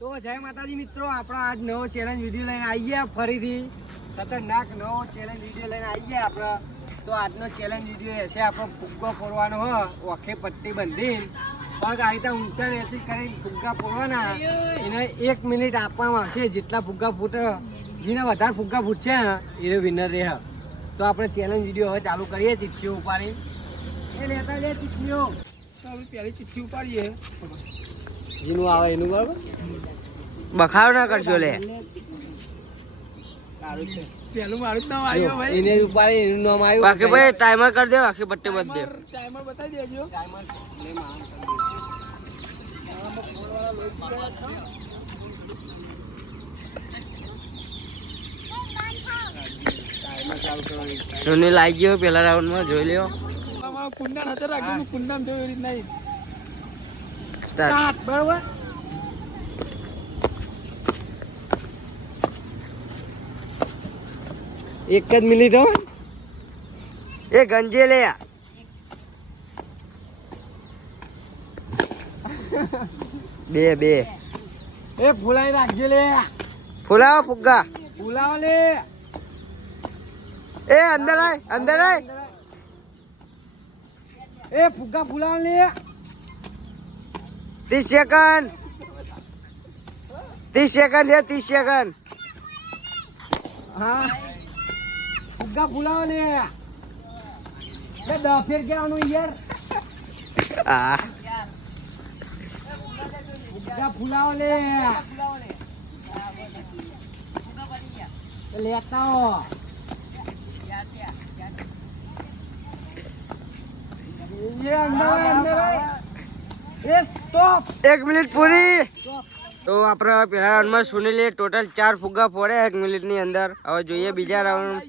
તો જય માતાજી મિત્રો, આપણો આજ નવો ચેલેન્જ વિડીયો લઈને આવી ગયા. ફરીથી ખતરનાક નવો ચેલેન્જ વિડીયો લઈને આવી ગયા આપણે. તો આજનો ચેલેન્જ વિડીયો હશે આપણો ફુગ્ગો ફોડવાનો હોય, ઓખે પટ્ટી બાંધીને પગ આવી ત્યાં ઊંચા રેતી કરીને ફુગ્ગા ફોડવાના. એને 1 મિનિટ આપવામાં આવશે. જેટલા ફુગ્ગા ફૂટે, જેને વધારે ફુગ્ગા ફૂટશે ને એ વિનર રહે. તો આપણે ચેલેન્જ વિડીયો હવે ચાલુ કરીએ. ચિઠ્ઠીઓ ઉપાડી એ લેતા લે ચિઠ્ઠીઓ. તો આપણે પહેલી ચિઠ્ઠી ઉપાડીએ, જેનું આવે એનું. બરાબર, બખાવ ના કરશો લે. પેલું મારું જ નામ આવ્યું ભાઈ, એને ઉપાડી એનું નામ આવ્યું. બાકી ભાઈ ટાઈમર કરી દે, આખી પટ્ટી બંધ દે. ટાઈમર બતાવી દેજો. ટાઈમર ચાલુ કરવાની. સોની લાગી ગયો પેલા રાઉન્ડ માં, જોઈ લ્યો. કુંડા નતર રાખજો, કુંડામ જોયું એવી રીત નહીં. સ્ટાર્ટ. બરાબર, એક જ મિનિટ હો. એ ગંજે લે. બે એ ફૂલાઈ રાખજે લે. ફુલાવો ફુગ્ગા. ફૂલાવ લે. એ અંદર આય, અંદર આય. એ ફુગ્ગા ફૂલાવ લે. 30 સેકન્ડ. 30 સેકન્ડ છે, 30 સેકન્ડ. હા, ફુગ્ગા ફૂલાવ લે. એ 10 ફેર કહેવાનું યાર. આ ફુગ્ગા ફૂલાવ લે. લેતા હો. એ અંદર એ સ્ટોપ. 1 મિનિટ પૂરી. તો આપણે પહેલા રાઉન્ડમાં સુનીલે ટોટલ 4 ફુગ્ગા ફોડે 1 મિનિટની અંદર. હવે જોઈએ બીજા રાઉન્ડ.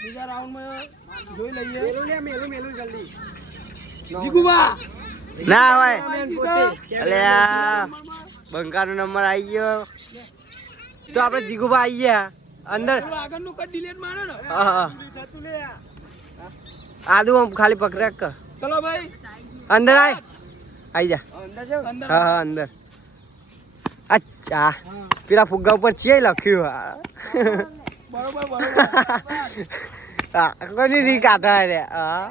બીજા રાઉન્ડમાં જોઈ લઈએ. મેલું જલ્દી. જીગુબા ના હોય. અલે આ બંકાનો નંબર આવી ગયો. તો આપણે જીગુબા આવી ગયા અંદર. આગળનું કટ ડિલીટ મારો ને. હા, આદુ આમ ખાલી પકડ્યા કર. ચલો ભાઈ અંદર આય. આઈ જા. અંદર જાવ. અંદર હા અંદર. અચ્છા, પેલા ફુગ્ગા ઉપર છે લખ્યું. બરોબર કોની રી કાઢા રે. હા,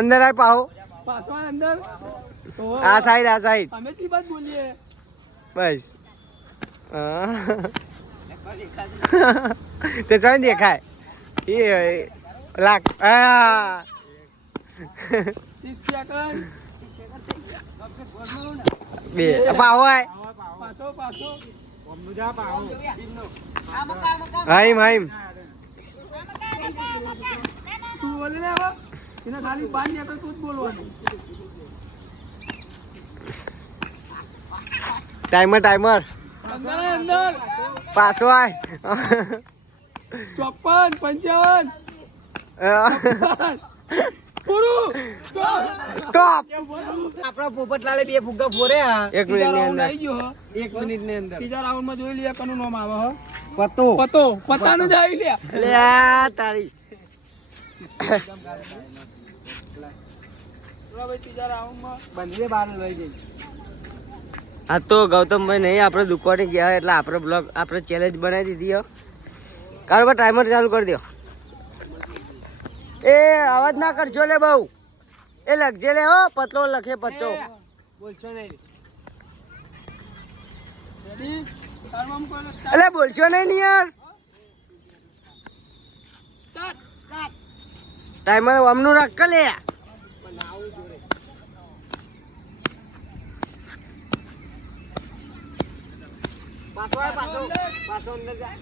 અંદર આય પાહો. પાછો અંદર. આ સાઈડ, આ સાઈડ. અમે ચી વાત બોલીએ. બસ. તે ચાલ દેખાય. એ લાગ. 30 સેકન્ડ. બે પાહો આય. પાછો હાઈમ હાઈમ. તું બોલે ને હવે. એને ખાલી બાર ને આપણે તું જ બોલવાનું. ટાઈમર. અંદર પાછો આય. 54 55 પૂરું. સ્ટોપ. આપણા પોપટલાલે 2 ફુગ્ગા ફોડ્યા. 1 મિનિટની અંદર. આવી ગયો. 1 મિનિટની અંદર. ત્રીજા રાઉન્ડમાં જોઈ લઈએ કનું નામ આવે. પતો. પતાનું જ આવી લે. લે આ તારી. ત્રીજા રાઉન્ડમાં બંને બાર લઈ ગઈ. આ તો ગૌતમભાઈ નહીં, આપણે દુકાને ગયા એટલે આપણે બ્લોગ, આપણે ચેલેન્જ બનાવી દીધી. કારોબાર ટાઈમર ચાલુ કરી દો. એ અવાજ ના કરજો લે બહુ. એ લખજે લે હો, પતલો લખે પચો. બોલશો નહીં. રેડી? તારવામાં કોઈને એટલે બોલશો નહીં ને યાર. સ્ટાર્ટ. ટાઈમર આમનું રાખ કે લે. પાછો અંદર જા.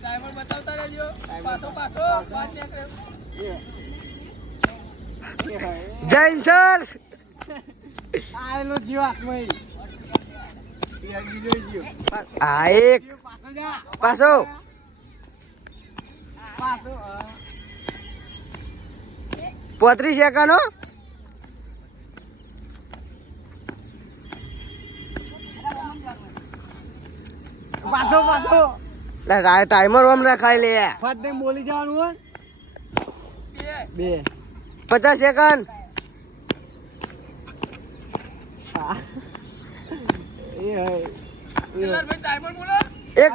ટાઈમર બતાવતા રહેજો. પાછો વાત નીકળે. જૈન સર. આલો જીવ આત્મા. આ એક પાછો જા. પાછો. પાછો 35 સેકન્ડ હો. પાછો ટાઈમર આમ રખાય લે. ફટ દઈને બોલી જવાનું હોય. 50 સેકન્ડ. 1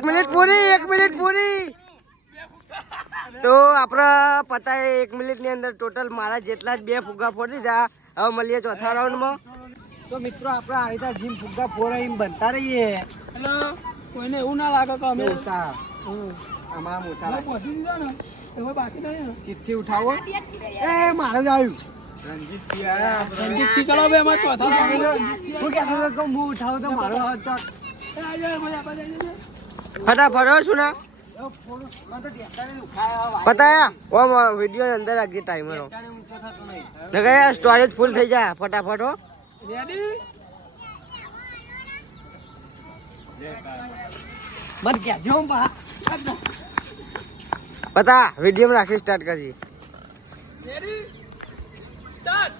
મિનિટ પૂરી 1 મિનિટ પૂરી તો આપણે પતાય 1 મિનિટની અંદર ટોટલ મારા જેટલા જ 2 ફુગ્ગા ફોડી દીધા. હવે મળીએ ચોથા રાઉન્ડમાં. તો મિત્રો આપણે આવી રીતે જીમ ફુગ્ગા ફોડાઈને બનતા રહીએ. એટલે કોઈને એવું ના લાગે કે અમે મોસા અમારા મોસા પહોંચી દીધા ને હવે બાકી નહીં ને. ચિઠ્ઠી ઉઠાવો. એ મારે જ આવ્યું રણજીતસિંહ આયા. રણજીતસિંહ ચલો ભાઈ અમારે ચોથા રણજીતસિંહ હું કહેતો હતો કે હું ઉઠાવું તો મારો હાથ ચાક. આ જાય ભાઈ આપણે જઈએ ફટાફટ હો શું ના મને તો ઢેકાણે દુખાય હવે. પતાયા ઓમ વિડિયો અંદર રાખજે ટાઈમર હો ઢેકાણે ઊંચો થતો નહીં. નકે સ્ટોરેજ ફૂલ થઈ જાય. ફટાફટ હો રેડી મત કહેજો બા. પતા વિડિયો માં રાખી સ્ટાર્ટ કરજી. રેડી સ્ટાર્ટ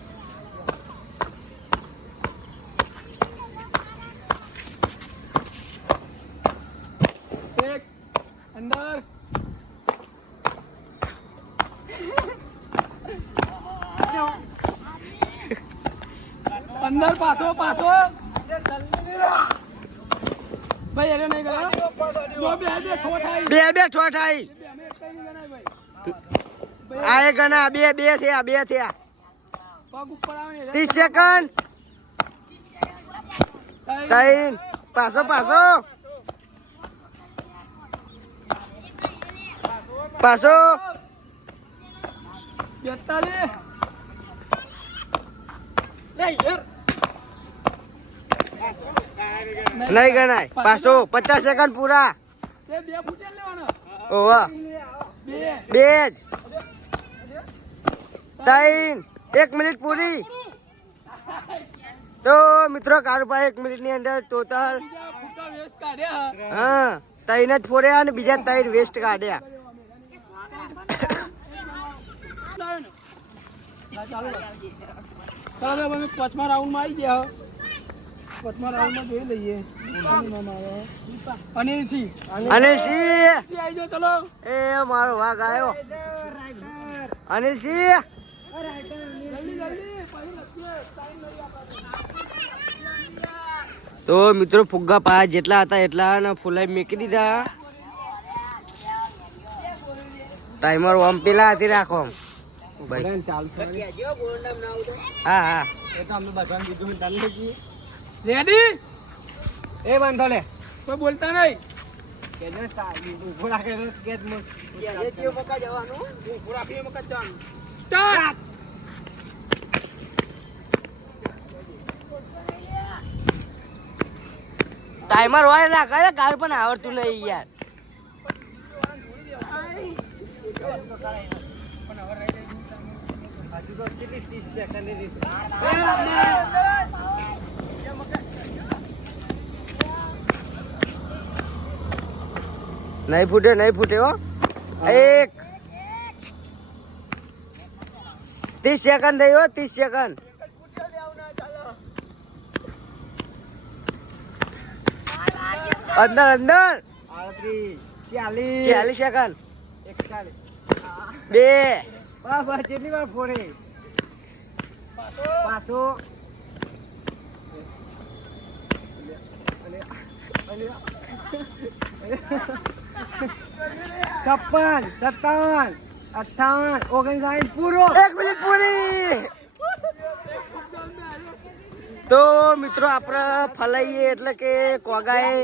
એક અંદર અંદર પાછો પાછો ભાઈ એને નહીં કરો જો બે બે ઠો થાય બે બે ઠો થાય. અમે એક કઈ નહીં ગણાય ભાઈ આ એક ગણા બે બે થયા 2 થયા. પગ ઉપર આવે ને 30 સેકન્ડ. ત્રણ પાછો પાછો પાછો 42 નહીં ગણાય. પાછો 50 સેકન્ડ પૂરા. એ બે ફૂટે લેવાના ઓવા બે 2 જ 3 1 મિનિટ પૂરી. તો મિત્રો કારુભાઈ 1 મિનિટની અંદર ટોટલ બીજા ફૂટા વેસ્ટ કાઢ્યા હા 3 જ ફોડ્યા અને બીજા 3 વેસ્ટ કાઢ્યા. ચાલો ને ચાલો ચાલો અમે પાંચમા રાઉન્ડમાં આવી ગયા પાંચમા રાઉન્ડમાં જોઈ લઈએ અનિલસિંહ અનિલસિંહ આવી જાઓ ચલો એ મારો વાઘ આવ્યો. અનિલસિંહ જલ્દી જલ્દી પછી લખીએ ટાઈમ નહીં આપણે તો મિત્રો ફુગ્ગા પાયા જેટલા હતા એટલા ને ફૂલાઈ મેકી દીધા. ટાઈમર ઓમ પેલા હાથી રાખો ભાઈ. ચાલુ હા હા એ તો અમે બધાને કીધું તને લખી. રેડી એ વાંધો લે કોઈ બોલતા નહીં કેજો ઉભો રાખે તો કેજ મત. પૂરા આપી મકા જવાનું સ્ટાર્ટ ટાઈમર હોય ના કરે કાર પણ આવડતું નહીં યાર. હજુ તો કેટલી 30 સેકન્ડ ની નહીં ફૂટે હો. 1 30 સેકન્ડ થઈ હો 30 સેકન્ડ. અંદર અંદર 38 40 સેકન્ડ. 41 2 બસ કેટલી વાર ફોડે પાછો 56 57 58 59 પૂરો. 1 મિનિટ પૂરી. તો મિત્રો આપણે ફલાઈએ એટલે કે કોગાએ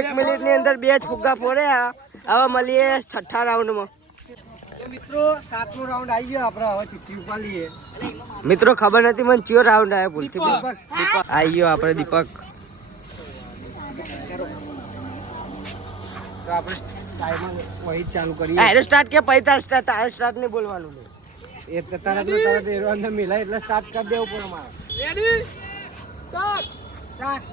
1 મિનિટની અંદર 2 જ ફુગ્ગા ફોડ્યા. હવે મળીએ છઠ્ઠા રાઉન્ડમાં. મિત્રો 7મો રાઉન્ડ આવી ગયો આપણે હવે ચિઠ્ઠી ઉપર લઈએ. મિત્રો ખબર નથી મને ચિયો રાઉન્ડ આવ્યો ભૂલથી. દીપક આવી ગયો આપણે દીપક. તો આપણે ટાઈમર વહી જ ચાલુ કરીએ. આરે સ્ટાર્ટ કે પૈતા તારે સ્ટાર્ટ નહીં બોલવાનું. એટલે તરત એરો અંદર મિલાય એટલે સ્ટાર્ટ કરી દેવું પડે મારે. Ready start start.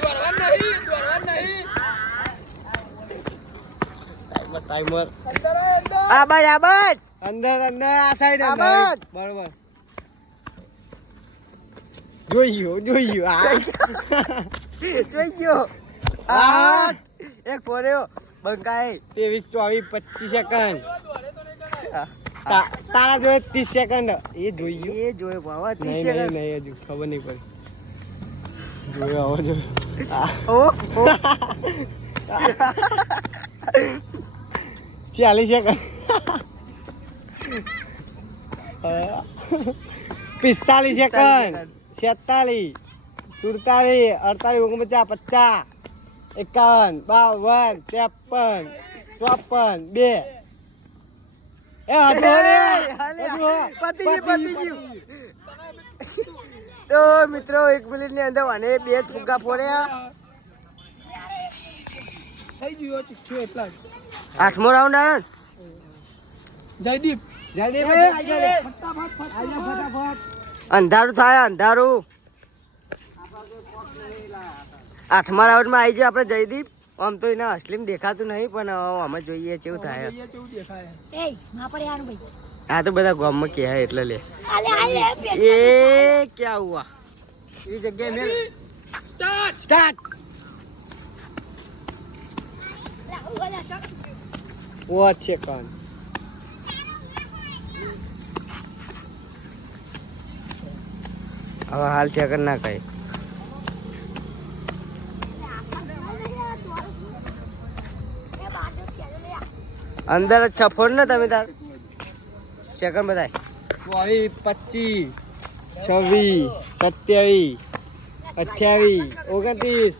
દોડવાનું નહીં ટાઈમર અંદર આય, અંદર આ બાજ અંદર અંદર આ સાઈડ આ અંદર બાજુ. બરોબર જોઈ આ જોઈ ગયો. આ એક ફોડ્યો બંકાય. 23 24 25 સેકન્ડ દોડે તો નહીં કરાય તારા જોડે 30 સેકન્ડ એ જોઈએ એ જોયો બાબા 30 નહીં સેકન્ડ. નહીં હજુ ખબર નહીં પડી જોયો આવો જો ઓ 40 સેકન્ડ 45 સેકન્ડ 46 47 48 49 50 51 52 53 54 2 એ હજુ પતી ગયું. તો મિત્રો 1 મિનિટની અંદર અને 2 ફુગ્ગા ફોડ્યા. થઈ ગયો ચિઠ્ઠી એટલા જ. 8મો રાઉન્ડ આવ્યો ને? જયદીપ જલ્દી ફટાફટ અંધારું થાય અંધારું. 8મા રાઉન્ડમાં આવી જાય આપણે જયદીપ. આમ તો એને અસલીમ દેખાતું નહીં પણ અમે જોઈએ કેવું થાય. જોઈએ કેવું દેખાય. આ તો બધા ગામમાં કહે એટલે લે એ ક્યાં હુઆ એ જગ્યાએ મેં સ્ટાર્ટ સ્ટાર્ટ વોચ સેકન્ડ હવે હાલ સેકન્ડ ના કઈ. અંદર જ છફોડ ને તમે તાર સેકન્ડ બતાય. 24 25 26 27 28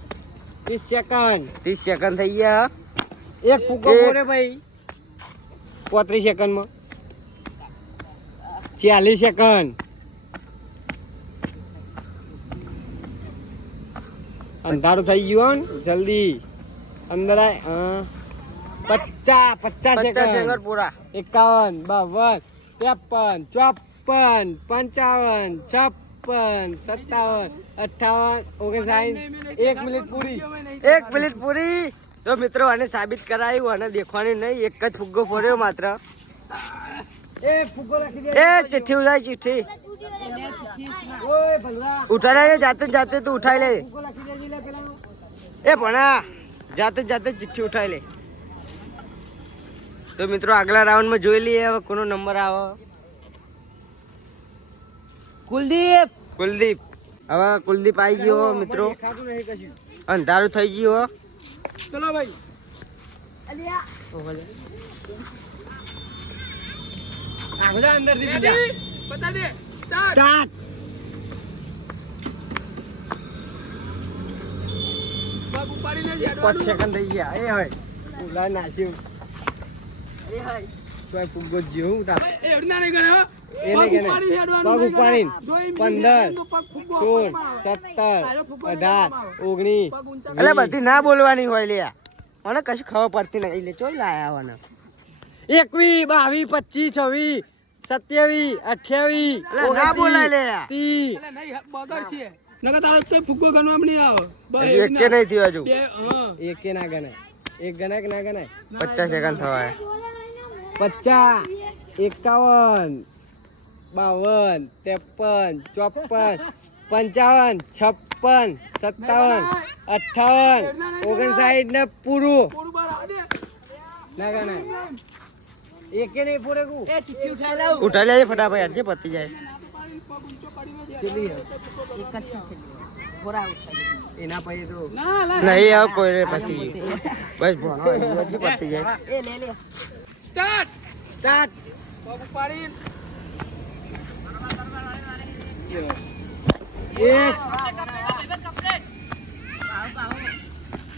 30 સેકન્ડ 30 સેકન્ડ થઈ ગયા. એક ફૂકો એક. બોરે ભાઈ 35 સેકન્ડમાં 40 સેકન્ડ અંધારું થઈ ગયું હો ને? જલ્દી અંદર આય 50 50 સેકન્ડ સેકન્ડ પૂરા. 51 52 53 54 55 56 57 58 59 1 મિનિટ પૂરી 1 મિનિટ પૂરી. તો મિત્રો આને સાબિત કરાયું અને દેખવાની નહીં. એક જ ફુગ્ગો ફોડ્યો માત્ર. એક ફૂકો રાખી દે એ ચિઠ્ઠી ઉઠાય ચિઠ્ઠી ઓય ભલવા ઉઠાઈ લે જાતે જાતે તું ઉઠાઈ લે. ફૂકો રાખી દેજે લે પેલાનો એ ભણા જાતે જાતે ચિઠ્ઠી ઉઠાઈ લે. તો મિત્રો આગલા રાઉન્ડમાં જોઈ લઈએ હવે કોનો નંબર આવે. કુલદીપ કુલદીપ. હવે કુલદીપ આવી ગયો મિત્રો. દેખાતું નહીં કશું અંધારું થઈ ગયું. ચલો ભાઈ આ બધા અંદર થી બીજા રેડી બતા દે સ્ટાર્ટ સ્ટાર્ટ પગ ઉપાડીને જ 5 હેડવાનું. સેકન્ડ થઈ ગયા એ હવે ઉલા નાસ્યું તોય ફૂગો જેવું તા એ અડના નહીં ગણે હો. એ નહીં ગણે. પગ ઉપાડીને હેડવાનું પગ નહીં ગણે. ઉપાડીને. જો એ 15, મીડિયમ તો પગ ફૂગો 16 17 18 19 પગ ઊંચા એટલે બધી ના બોલવાની હોય લે. મને કશું ખબર પડતી નહીં એટલે ચોઈ લાયા આવવાના. 21 22 25 26 27 28 એટલે ના બોલાય લે. 30 એટલે નહીં બગડશે નકર તારો તો ફૂગો ગણવામાં નહીં આવે બસ હજી એવી એકે ના. નહીં થયું હજુ. બે હા એકે ના ગણાય એક ગણાય કે ના ગણાય 50 સેકન્ડ થવાય. 50 51 52 53 54 55 56 57 58 59 ને પૂરું પૂરું બાર આવે દે. ના ગણાય એકે નહીં પૂરે કુ ઉઠાઈ લેજે ફટાફટ યાર જે પતી જાય. પગ ઊંચો પાડીને જ કેટલી હેડવાનું. એના પછી તો ના લા નહીં હવે કોઈ પતી ગયું. બસ ભણો હજી પતી જાય. સ્ટાર્ટ સ્ટાર્ટ પગ ઉપાડીને એક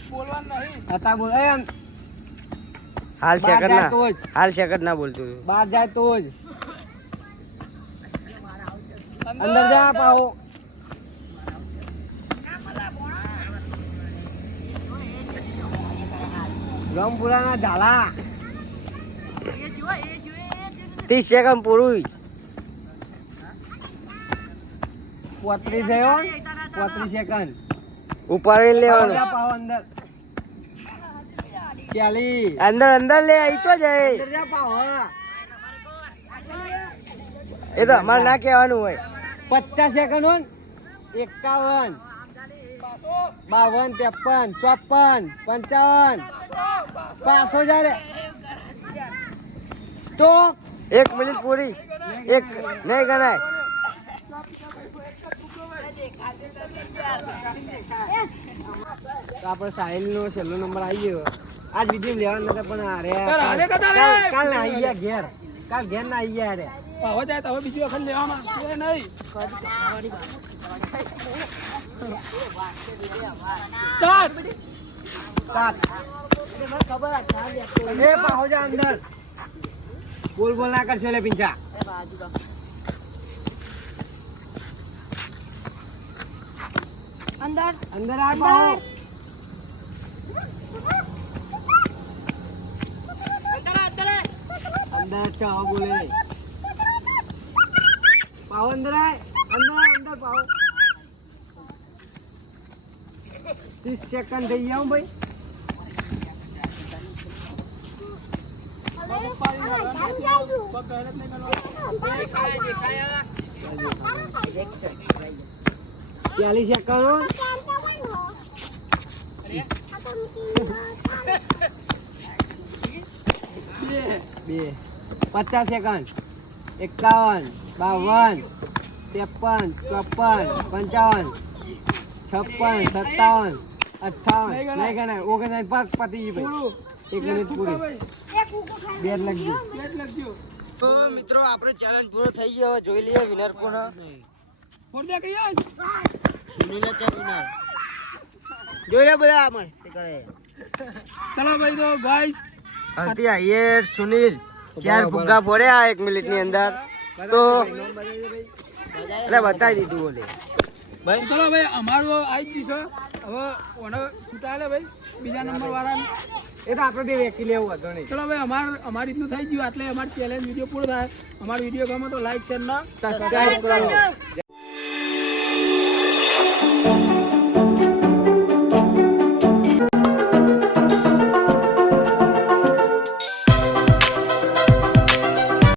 બોલવાનું નહીં હતા બોલ એમ હાલ બહાર સેકન્ડ જાય ના તો જ. હાલ સેકન્ડ ના બોલતું તું. બહાર જાય તો જ અંદર જા પાહો રમપુરાના ઝાલા 30 સેકન્ડ પૂરું. 35 થયો 35 સેકન્ડ ઉપાડી લેવાનું. જા પાહો અંદર 40 અંદર અંદર લે અહીં ચો જાય. અંદર જા પાહો એ તો અમારે ના કહેવાનું હોય. 50 સેકન્ડ હો 51 52 53 54 55 500 જા રે સ્ટોપ 1 મિનિટ પૂરી. એક નહીં ગણાય. તો આપણે સાહિલનો છેલ્લો નંબર આવી ગયો. આજ વિડીયો લેવાનો નતો પણ અરે, હારે કદા રે. કાલ ના આવી ગયા ઘેર. કાલ ઘેર ના આવી ગયા રે. હવે જાય તો હવે બીજી વખત લેવામાં એ નહીં. સ્ટાર્ટ. સાત. એ પાહો જા અંદર. બોલ બોલ ના કરશો લે પિંચા. અંદર આ પાહો. અંદર ચાઓ બોલે. પાહો અંદર આય. અંદર પાહો. 30 સેકન્ડ થઈ ગયા હો ભાઈ. ચાલીસ સેકન્ડ હો. બે 50 સેકન્ડ 51 52 53 54 55 56 57 58 નહીં ગણાય 59 પાક પતી ગઈ ભાઈ. 1 મિનિટ પૂરી. બે જ લાગી. બેટ લખજો. તો મિત્રો આપણે ચેલેન્જ પૂરો થઈ ગયો. હવે જોઈ લઈએ વિનર કોણ. ફોડ દે કહીએ. જોઈ લે બધા અમારે ચલો ભાઈ તો ગાઈસ હતી આઈએ સુનિલ 4 ફુગ્ગા ફોડ્યા 1 મિનિટ ની અંદર. તો એટલે બતાવી દીધું બોલે ભાઈ. ચલો ભાઈ અમારું આવી જ છે. હવે ઓને છૂટાડે ભાઈ બીજા નંબર વાળાને. એ તો આપણે બે વ્યક્તિ લેવું હતો નહીં. ચલો ભાઈ અમારી રીતનું થઈ ગયું. એટલે અમારી ચેલેન્જ વિડીયો પૂરો થાય. અમારો વિડીયો ગમે તો લાઈક શેર ના સબસ્ક્રાઇબ કરો.